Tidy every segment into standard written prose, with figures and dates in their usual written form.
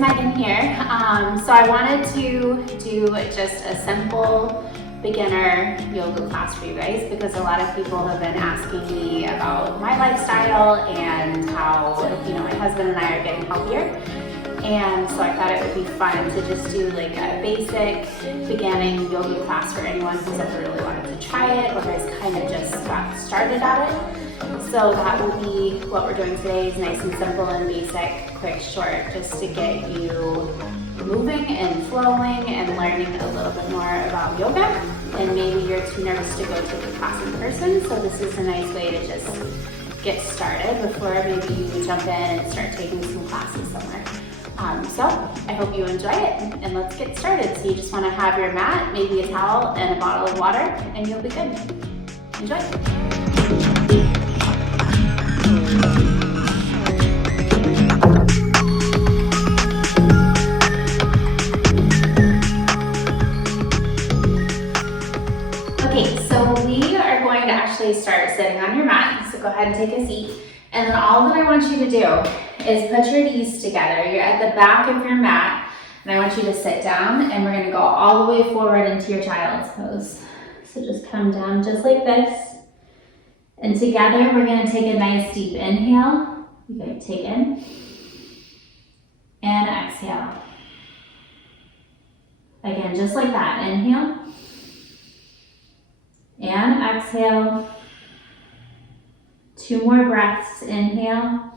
Megan here. So I wanted to do just a simple beginner yoga class for you guys because a lot of people have been asking me about my lifestyle and how, my husband and I are getting healthier. And so I thought it would be fun to just do like a basic beginning yoga class for anyone who's ever really wanted to try it or has kind of just got started at it. So that will be what we're doing today, is nice and simple and basic, quick, short, just to get you moving and flowing and learning a little bit more about yoga. And maybe you're too nervous to go take a class in person, so this is a nice way to just get started before maybe you jump in and start taking some classes somewhere. So I hope you enjoy it, and let's get started. So you just want to have your mat, maybe a towel and a bottle of water, and you'll be good. Enjoy. Okay, so we are going to actually start sitting on your mat. So go ahead and take a seat. And then all that I want you to do is put your knees together. You're at the back of your mat, and I want you to sit down, and we're going to go all the way forward into your child's pose. So just come down just like this. And together we're going to take a nice deep inhale. You're going to take in and exhale. Again, just like that. Inhale and exhale. 2 more breaths. Inhale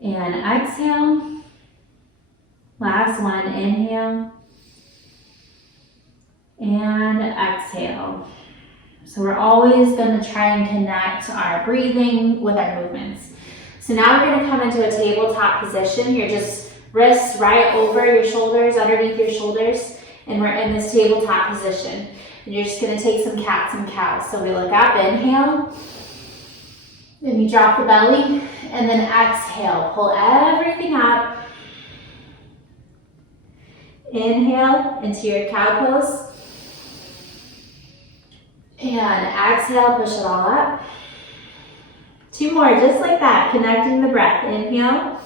and exhale. Last one. Inhale and exhale. So we're always going to try and connect our breathing with our movements. So now we're going to come into a tabletop position. You're just wrists right over your shoulders, underneath your shoulders, and we're in this tabletop position. And you're just going to take some cats and cows. So we look up, inhale, then you drop the belly, and then exhale. Pull everything up. Inhale into your cow pose. And exhale, push it all up. 2 more, just like that, connecting the breath. Inhale.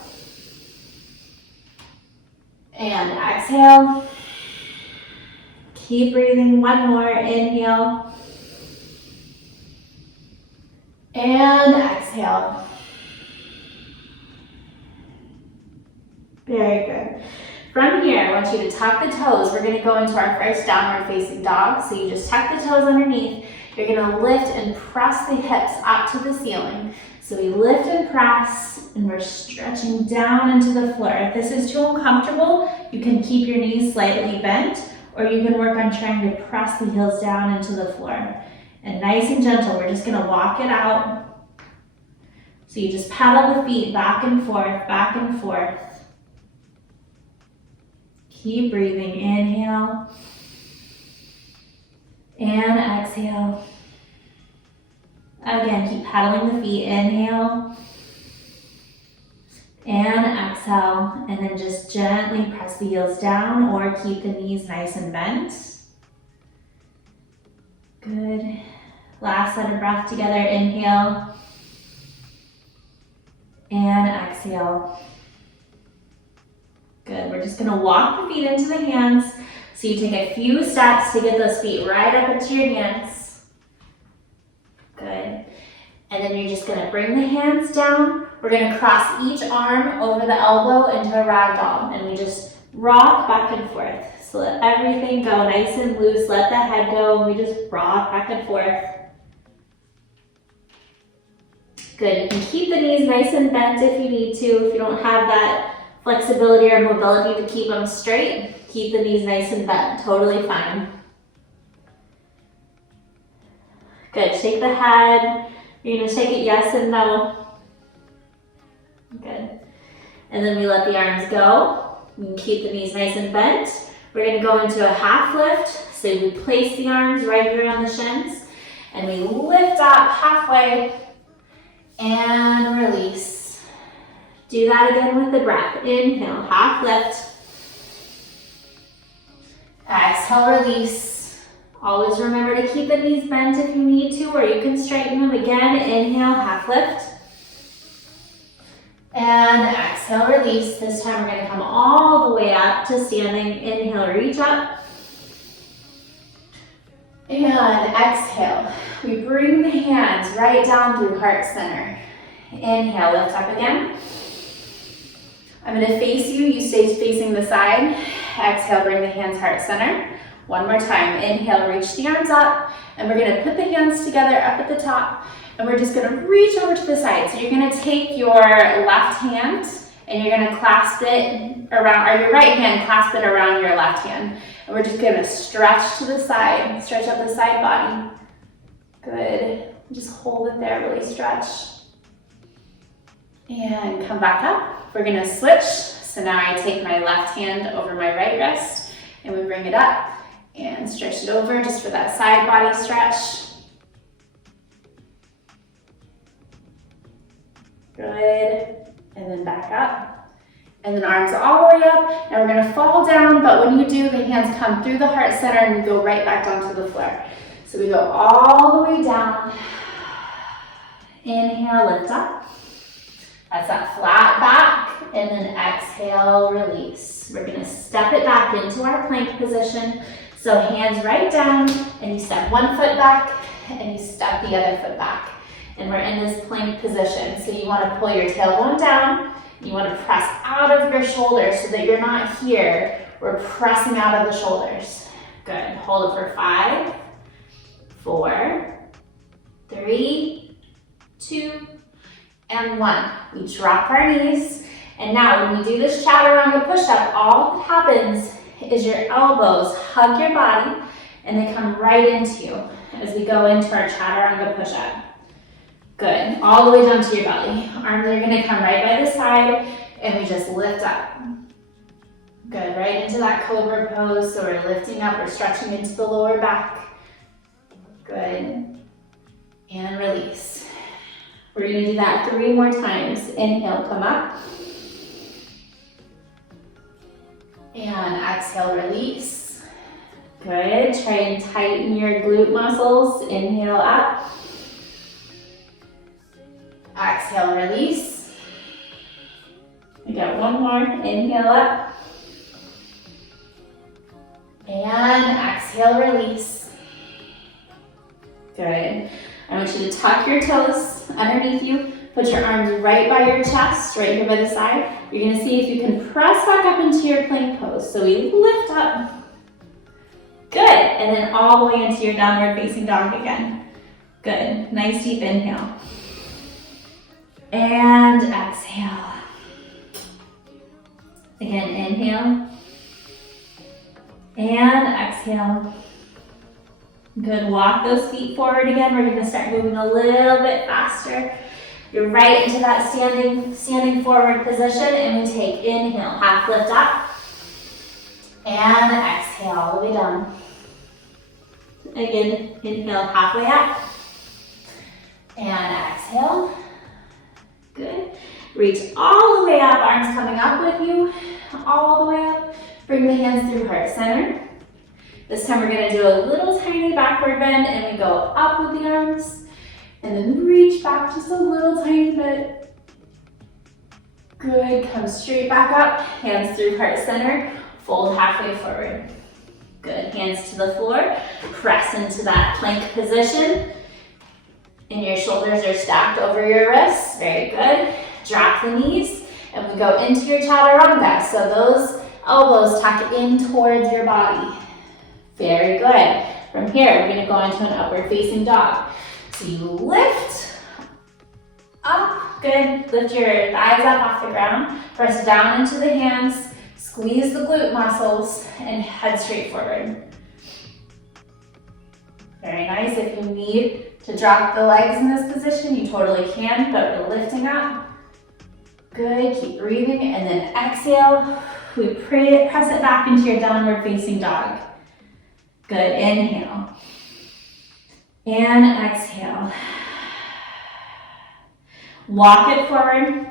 And exhale. Keep breathing. 1 more, inhale. And exhale. Very good. From here, I want you to tuck the toes. We're going to go into our first downward facing dog. So you just tuck the toes underneath. You're going to lift and press the hips up to the ceiling. So we lift and press, and we're stretching down into the floor. If this is too uncomfortable, you can keep your knees slightly bent, or you can work on trying to press the heels down into the floor. And nice and gentle, we're just going to walk it out. So you just pedal the feet back and forth, back and forth. Keep breathing. Inhale and exhale. Again, keep pedaling the feet. Inhale and exhale. And then just gently press the heels down or keep the knees nice and bent. Good. Last set of breath together. Inhale and exhale. Good. We're just going to walk the feet into the hands. So you take a few steps to get those feet right up into your hands. Good. And then you're just going to bring the hands down. We're going to cross each arm over the elbow into a ragdoll. And we just rock back and forth. So let everything go nice and loose. Let the head go. And we just rock back and forth. Good. You can keep the knees nice and bent if you need to. If you don't have that flexibility or mobility to keep them straight, keep the knees nice and bent. Totally fine. Good. Shake the head. You're going to shake it yes and no. Good. And then we let the arms go. You can keep the knees nice and bent. We're going to go into a half lift. So we place the arms right here on the shins, and we lift up halfway and release. Do that again with the breath. Inhale, half lift. Exhale, release. Always remember to keep the knees bent if you need to, or you can straighten them again. Inhale, half lift. And exhale. exhale, release. This time we're gonna come all the way up to standing. Inhale, reach up. And exhale. We bring the hands right down through heart center. Inhale, lift up again. I'm gonna face you, you stay facing the side. Exhale, bring the hands heart center. One more time, inhale, reach the arms up, and we're gonna put the hands together up at the top, and we're just gonna reach over to the side. So you're gonna take your left hand, and you're gonna clasp it around, or your right hand, clasp it around your left hand. And we're just gonna stretch to the side, stretch up the side body. Good, just hold it there, really stretch. And come back up. We're gonna switch. So now I take my left hand over my right wrist, and we bring it up and stretch it over just for that side body stretch. Good, and then back up. And then arms all the way up. Now we're gonna fall down, but when you do, the hands come through the heart center and we go right back down to the floor. So we go all the way down. Inhale, lift up. That's that flat back, and then exhale, release. We're gonna step it back into our plank position. So hands right down, and you step one foot back, and you step the other foot back. And we're in this plank position. So you wanna pull your tailbone down, you wanna press out of your shoulders so that you're not here. We're pressing out of the shoulders. Good, hold it for 5, 4, 3, 2, and 1. We drop our knees, and now when we do this chaturanga push-up, all that happens is your elbows hug your body, and they come right into you as we go into our chaturanga push-up. Good, all the way down to your belly. Arms are gonna come right by the side, and we just lift up. Good, right into that cobra pose, so we're lifting up, we're stretching into the lower back. Good, and release. We're gonna do that 3 more times. Inhale, come up. And exhale, release. Good, try and tighten your glute muscles. Inhale, up. Exhale, release. We got 1 more. Inhale, up. And exhale, release. Good. I want you to tuck your toes underneath you. Put your arms right by your chest, right here by the side. You're gonna see if you can press back up into your plank pose. So we lift up. Good, and then all the way into your downward facing dog again. Good, nice deep inhale. And exhale. Again, inhale. And exhale. Good, walk those feet forward again. We're gonna start moving a little bit faster. You're right into that standing forward position, and we take inhale, half lift up. And exhale, all the way down. Again, inhale, halfway up. And exhale. Good. Reach all the way up, arms coming up with you, all the way up. Bring the hands through heart center. This time we're gonna do a little tiny backward bend, and we go up with the arms, and then reach back just a little tiny bit. Good, come straight back up, hands through heart center, fold halfway forward. Good, hands to the floor, press into that plank position, and your shoulders are stacked over your wrists, very good. Drop the knees, and we go into your chaturanga, so those elbows tuck in towards your body. Very good. From here, we're gonna go into an upward facing dog. So you lift up, good. Lift your thighs up off the ground. Press down into the hands, squeeze the glute muscles, and head straight forward. Very nice. If you need to drop the legs in this position, you totally can, but we're lifting up. Good, keep breathing, and then exhale. We press it back into your downward facing dog. Good, inhale. And exhale. Walk it forward.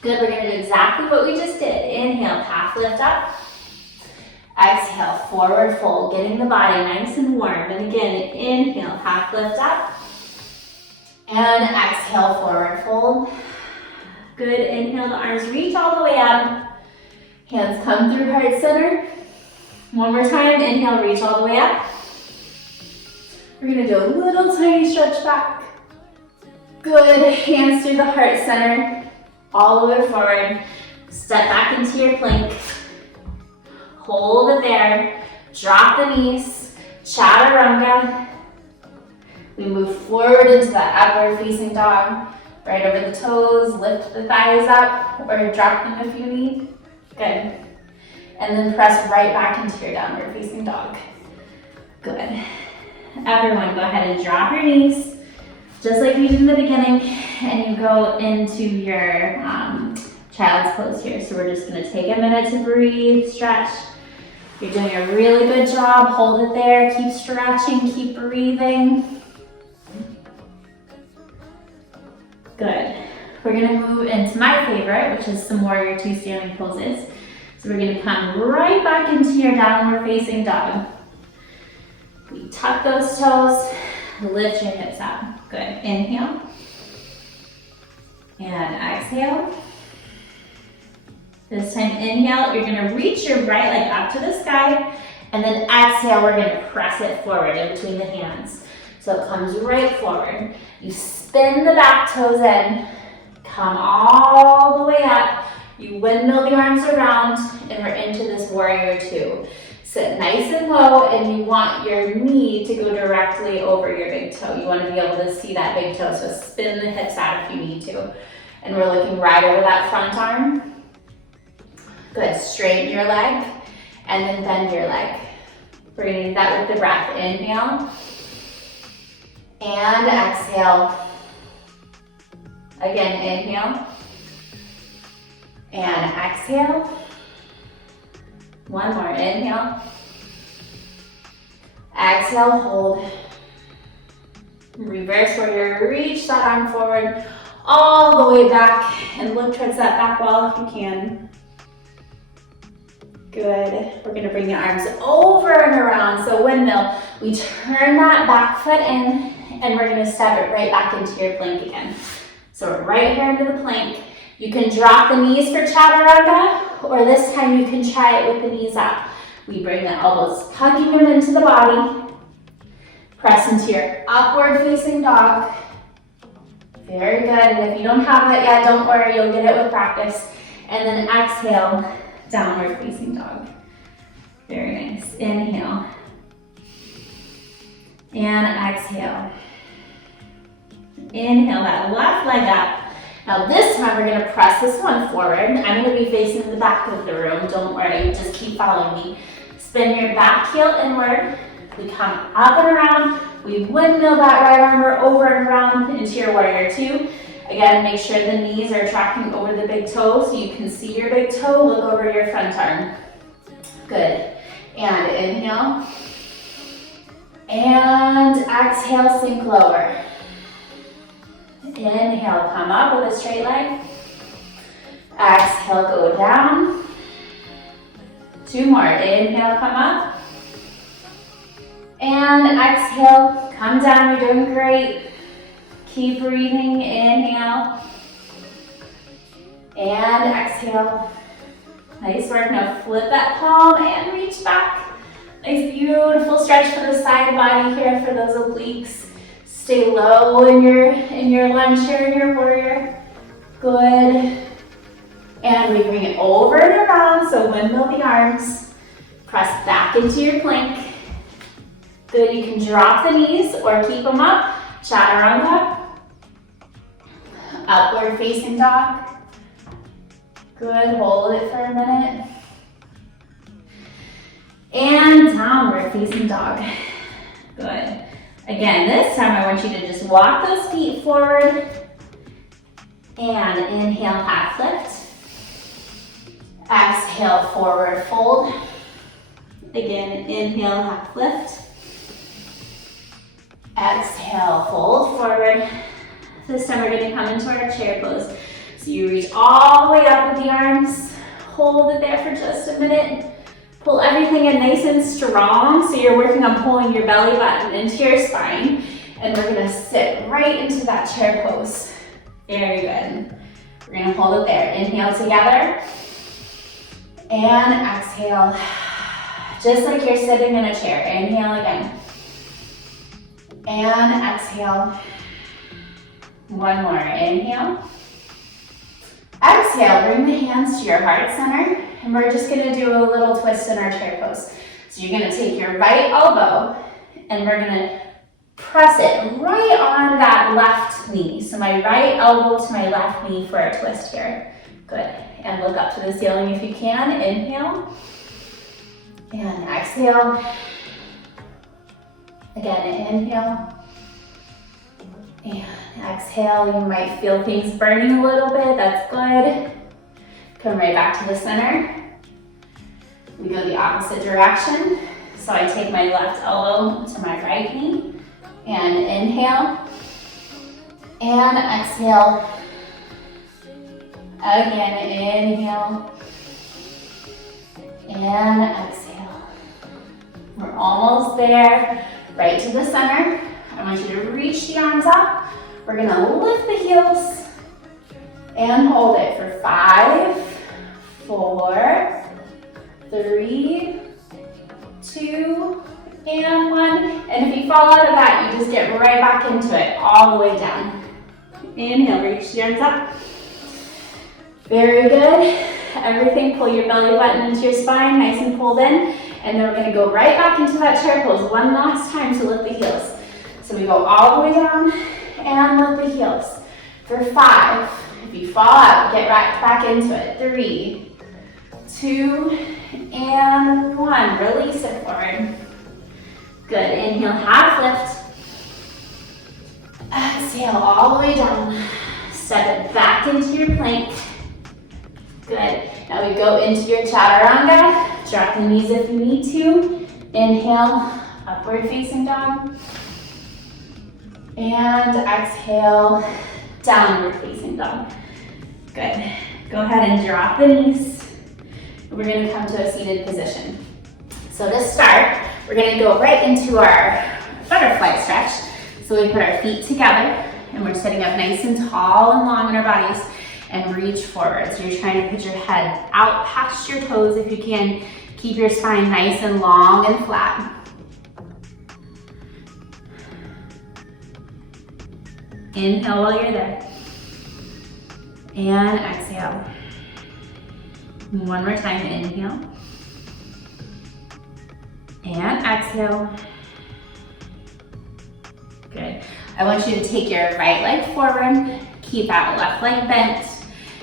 Good, we're gonna do exactly what we just did. Inhale, half lift up. Exhale, forward fold, getting the body nice and warm. And again, inhale, half lift up. And exhale, forward fold. Good, inhale, the arms reach all the way up. Hands come through heart center. One more time, inhale, reach all the way up. We're gonna do a little tiny stretch back. Good, hands through the heart center, all the way forward. Step back into your plank. Hold it there. Drop the knees, chaturanga. We move forward into that upward facing dog. Right over the toes, lift the thighs up, or drop them if you need. Good. And then press right back into your downward facing dog. Good. Everyone, go ahead and drop your knees, just like we did in the beginning, and you go into your child's pose here. So we're just gonna take a minute to breathe, stretch. You're doing a really good job. Hold it there, keep stretching, keep breathing. Good. We're gonna move into my favorite, which is some warrior two standing poses. So we're gonna come right back into your downward facing dog. We tuck those toes, lift your hips up. Good, inhale. And exhale. This time inhale, you're gonna reach your right leg up to the sky, and then exhale, we're gonna press it forward in between the hands. So it comes right forward. You spin the back toes in, come all the way up. You windmill the arms around, and we're into this warrior two. Sit nice and low, and you want your knee to go directly over your big toe. You want to be able to see that big toe, so spin the hips out if you need to. And we're looking right over that front arm. Good, straighten your leg, and then bend your leg. We're gonna do that with the breath. Inhale, and exhale. Again, inhale, and exhale. One more, inhale. Exhale, hold. Reverse warrior, reach that arm forward, all the way back, and look towards that back wall if you can. Good. We're gonna bring the arms over and around, so windmill. We turn that back foot in, and we're gonna step it right back into your plank again. So we're right here into the plank. You can drop the knees for chaturanga, or this time you can try it with the knees up. We bring the elbows, hugging them into the body. Press into your upward facing dog. Very good, and if you don't have it yet, don't worry, you'll get it with practice. And then exhale, downward facing dog. Very nice. Inhale. And exhale. Inhale that left leg up. Now this time we're gonna press this one forward. I'm gonna be facing the back of the room. Don't worry, just keep following me. Spin your back heel inward. We come up and around. We windmill that right arm over and around into your warrior two. Again, make sure the knees are tracking over the big toe so you can see your big toe. Look over your front arm. Good. And inhale. And exhale, sink lower. Inhale, come up with a straight leg. Exhale, go down. Two more. Inhale, come up. And exhale, come down. You're doing great. Keep breathing. Inhale. And exhale. Nice work. Now flip that palm and reach back. Nice, beautiful stretch for the side body here for those obliques. Stay low in your lunge here in your warrior. Good. And we bring it over and around, so windmill the arms. Press back into your plank. Good, you can drop the knees or keep them up. Chaturanga. Upward facing dog. Good, hold it for a minute. And downward facing dog. Good. Again, this time I want you to just walk those feet forward and inhale, half lift. Exhale, forward fold. Again, inhale, half lift. Exhale, fold forward. This time we're gonna come into our chair pose. So you reach all the way up with the arms. Hold it there for just a minute. Pull everything in nice and strong, so you're working on pulling your belly button into your spine. And we're gonna sit right into that chair pose. Very good. We're gonna hold it there. Inhale together. And exhale. Just like you're sitting in a chair. Inhale again. And exhale. One more. Inhale. Exhale. Bring the hands to your heart center. And we're just gonna do a little twist in our chair pose. So you're gonna take your right elbow and we're gonna press it right on that left knee. So my right elbow to my left knee for a twist here. Good. And look up to the ceiling if you can. Inhale. And exhale. Again, inhale. And exhale. You might feel things burning a little bit. That's good. Come right back to the center. We go the opposite direction. So I take my left elbow to my right knee. And inhale. And exhale. Again, inhale. And exhale. We're almost there. Right to the center. I want you to reach the arms up. We're gonna lift the heels and hold it for 5, 4, 3, 2, and 1. And if you fall out of that, you just get right back into it, all the way down. Inhale, reach the arms up. Very good. Everything, pull your belly button into your spine, nice and pulled in. And then we're gonna go right back into that chair pose one last time to lift the heels. So we go all the way down and lift the heels. For 5, if you fall out, get right back into it. 3, 2, and 1. Release it forward. Good. Inhale, half lift. Exhale all the way down. Step it back into your plank. Good. Now we go into your chaturanga. Drop the knees if you need to. Inhale, upward facing dog. And exhale, downward facing dog. Good. Go ahead and drop the knees. We're going to come to a seated position. So to start, we're going to go right into our butterfly stretch. So we put our feet together and we're sitting up nice and tall and long in our bodies and reach forward. So you're trying to put your head out past your toes if you can. Keep your spine nice and long and flat. Inhale while you're there. And exhale. One more time, inhale. And exhale. Good. I want you to take your right leg forward, keep that left leg bent,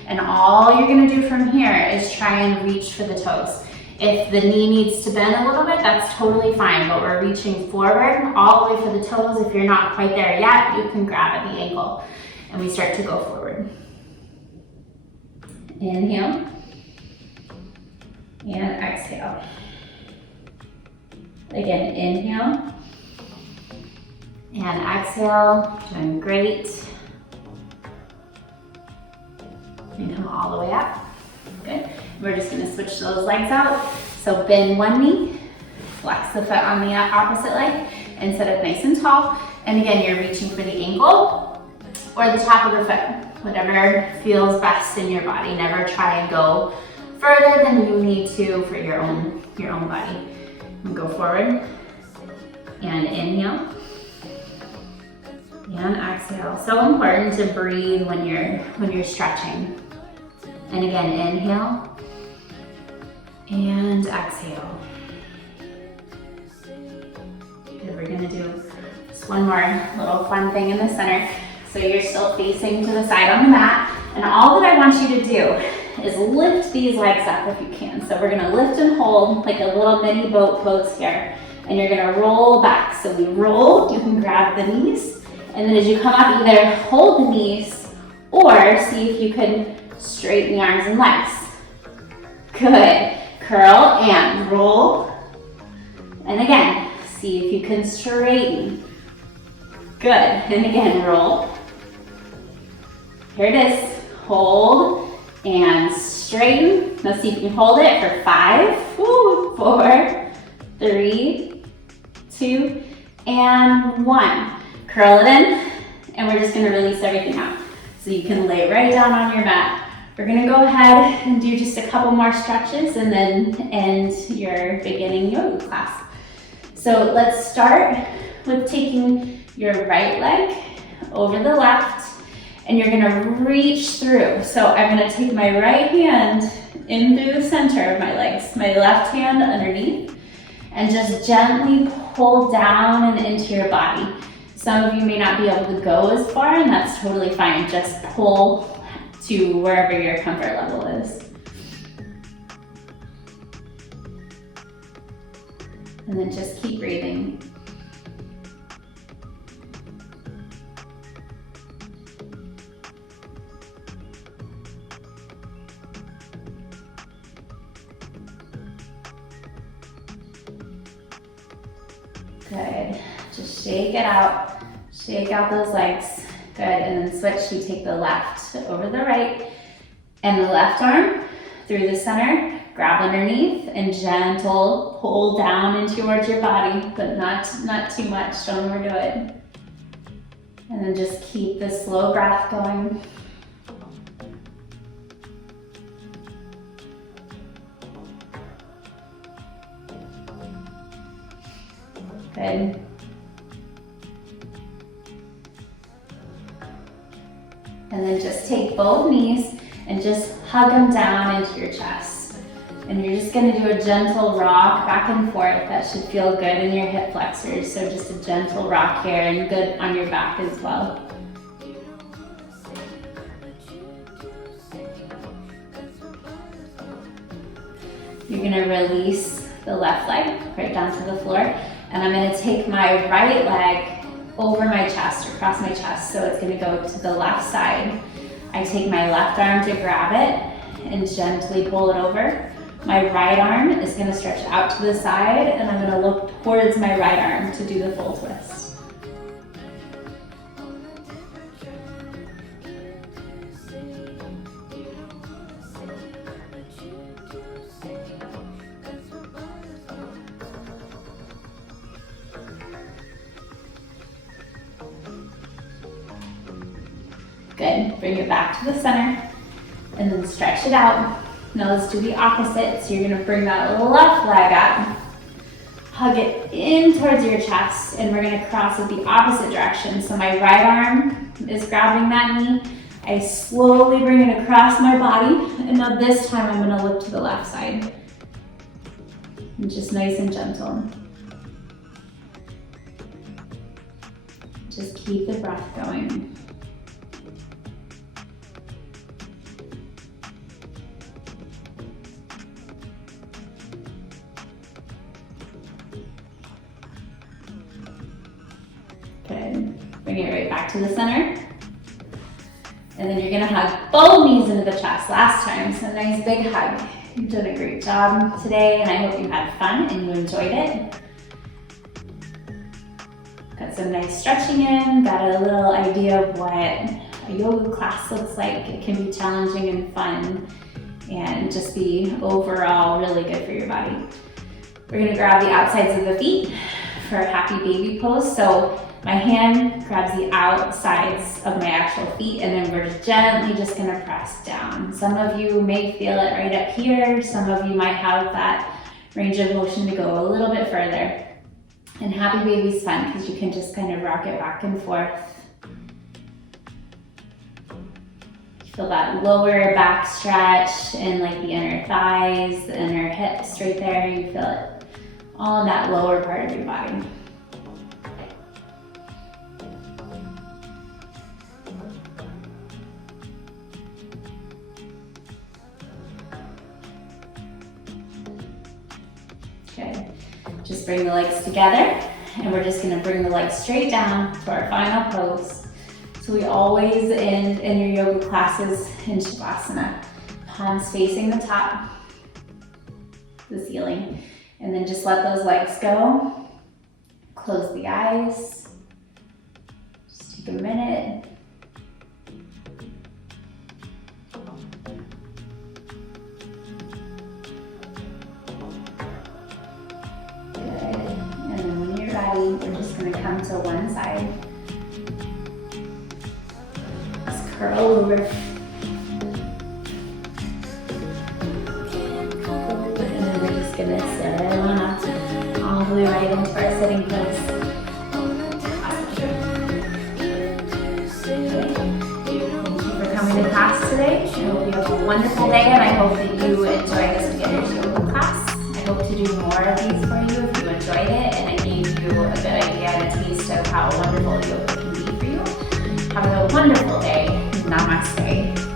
and all you're gonna do from here is try and reach for the toes. If the knee needs to bend a little bit, that's totally fine, but we're reaching forward all the way for the toes. If you're not quite there yet, you can grab at the ankle, and we start to go forward. Inhale, and exhale. Again, inhale, and exhale, doing great. And come all the way up, good. We're just gonna switch those legs out. So bend one knee, flex the foot on the opposite leg, and sit up nice and tall. And again, you're reaching for the ankle or the top of the foot, whatever feels best in your body. Never try and go further than you need to for your own body. And go forward, and inhale, and exhale. So important to breathe when you're stretching. And again, inhale, and exhale. Good, we're gonna do just one more little fun thing in the center. So you're still facing to the side on the mat, and all that I want you to do is lift these legs up if you can. So we're gonna lift and hold like a little mini boat pose here, and you're gonna roll back. So we roll, you can grab the knees, and then as you come up, either hold the knees or see if you can straighten the arms and legs. Good. Curl and roll. And again, see if you can straighten. Good. And again, roll. Here it is. Hold and straighten. Let's see if you can hold it for 5, 4, 3, 2, and 1. Curl it in, and we're just gonna release everything out. So you can lay right down on your mat. We're gonna go ahead and do just a couple more stretches and then end your beginning yoga class. So let's start with taking your right leg over the left, and you're gonna reach through. So I'm gonna take my right hand into the center of my legs, my left hand underneath, and just gently pull down and into your body. Some of you may not be able to go as far, and that's totally fine. Just pull to wherever your comfort level is. And then just keep breathing. Good. Just shake it out. Shake out those legs. Good. And then switch. You take the left over the right and the left arm through the center. Grab underneath and gentle pull down into towards your body, but not too much. Don't overdo it. And then just keep the slow breath going. Good. And then just take both knees and just hug them down into your chest. And you're just gonna do a gentle rock back and forth. That should feel good in your hip flexors. So just a gentle rock here and good on your back as well. You're gonna release the left leg right down to the floor. And I'm gonna take my right leg over my chest, across my chest. So it's gonna go to the left side. I take my left arm to grab it and gently pull it over. My right arm is gonna stretch out to the side, and I'm gonna look towards my right arm to do the full twist. Good, bring it back to the center and then stretch it out. Now let's do the opposite. So you're gonna bring that left leg up, hug it in towards your chest, and we're gonna cross it the opposite direction. So my right arm is grabbing that knee. I slowly bring it across my body, and now this time I'm gonna look to the left side. And just nice and gentle. Just keep the breath going. Good. Bring it right back to the center. And then you're gonna hug both knees into the chest. Last time, so nice big hug. You've done a great job today, and I hope you had fun and you enjoyed it. Got some nice stretching in, got a little idea of what a yoga class looks like. It can be challenging and fun, and just be overall really good for your body. We're gonna grab the outsides of the feet for a happy baby pose. So my hand grabs the outsides of my actual feet, and then we're gently just gonna press down. Some of you may feel it right up here. Some of you might have that range of motion to go a little bit further. And happy baby's fun because you can just kind of rock it back and forth. You feel that lower back stretch and like the inner thighs, the inner hips right there. You feel it all in that lower part of your body. Good. Just bring the legs together, and we're just gonna bring the legs straight down to our final pose. So we always end in your yoga classes in Shavasana. Palms facing the top, the ceiling. And then just let those legs go. Close the eyes. Just take a minute. We're just going to come to one side. Just curl over. And then we're just gonna sit on up all the way right into our sitting pose. For coming to class today. I hope you have a wonderful day, and I hope that you enjoy this beginner's yoga class. I hope to do more of these for you if you enjoyed it, and I gave you a good idea and a taste of how wonderful yoga can be for you. Have a wonderful day. Namaste.